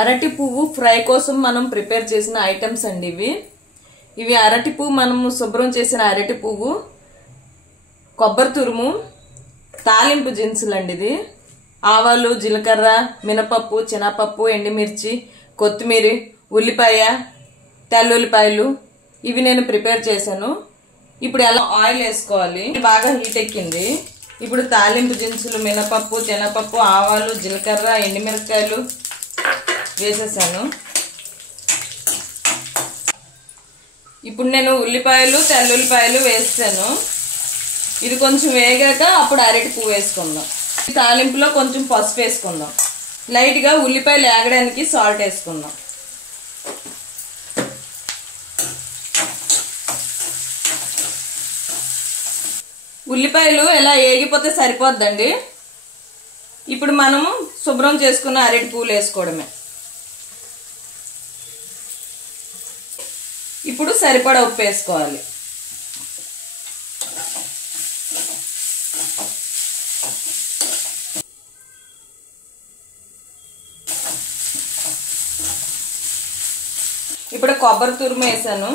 అరటి పువ్వు ఫ్రై కోసం మనం ప్రిపేర్ చేసిన ఐటమ్స్ అండి ఇవి అరటి పువ్వు మనము శుభ్రం చేసిన అరటి పువ్వు, కొబ్బరి తురుము, తాలింపు దినుసులు అండి ఇది. ఆవాలు, జీలకర్ర, మినపప్పు, శనగపప్పు, ఎండుమిర్చి, కొత్తిమీర, ఉల్లిపాయ, తెల్లుల్లిపాయలు ఇవి నేను ప్రిపేర్ చేశాను. ఇప్పుడు ఎలా ఆయిల్ వేసుకోవాలి. బాగా హీట్ ఎక్కింది. ఇప్పుడు తాలింపు దినుసులు మినపప్పు, శనగపప్పు, ఆవాలు, జీలకర్ర, ఎండుమిరపకాయలు వేసేసాను. ఇప్పుడు నేను ఉల్లిపాయలు, తెల్లుల్లిపాయలు వేసాను. ఇది కొంచెం వేగాక అప్పుడు అరటి పువ్వు వేసుకుందాం. తాలింపులో కొంచెం పసుపు వేసుకుందాం. లైట్గా ఉల్లిపాయలు వేగడానికి సాల్ట్ వేసుకుందాం. ఉల్లిపాయలు ఎలా వేగిపోతే సరిపోద్దండి. ఇప్పుడు మనము శుభ్రం చేసుకున్న అరటి పువ్వులు వేసుకోవడమే. ఇప్పుడు సరిపడా ఉప్పు వేసుకోవాలి. ఇప్పుడు కొబ్బరి తురుము వేసాను.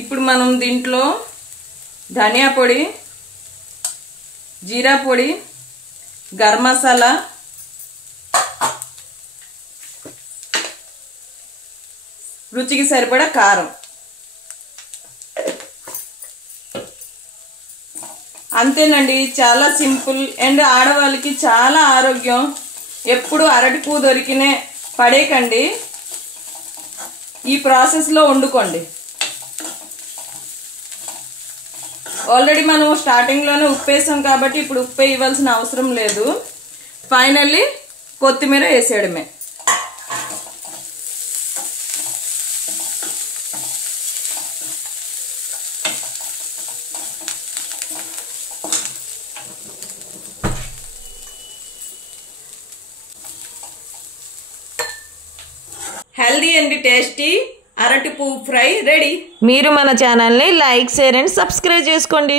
ఇప్పుడు మనం దీంట్లో ధనియా పొడి, జీరా పొడి, గరం మసాలా, రుచికి సరిపడా కారం, అంతేనండి. చాలా సింపుల్ అండ్ ఆడవాళ్ళకి చాలా ఆరోగ్యం. ఎప్పుడు అరటి పువ్వు దొరికినే పడేకండి, ఈ ప్రాసెస్లో వండుకోండి. ఆల్రెడీ మనం స్టార్టింగ్లోనే ఉప్పు వేసాం కాబట్టి ఇప్పుడు ఉప్పు వేయవలసిన అవసరం లేదు. ఫైనల్లీ కొత్తిమీర వేసేయడమే. హెల్దీ అండ్ టేస్టీ అరటి పువ్వు ఫ్రై రెడీ. మీరు మన ఛానల్ని లైక్, షేర్ అండ్ సబ్స్క్రైబ్ చేసుకోండి.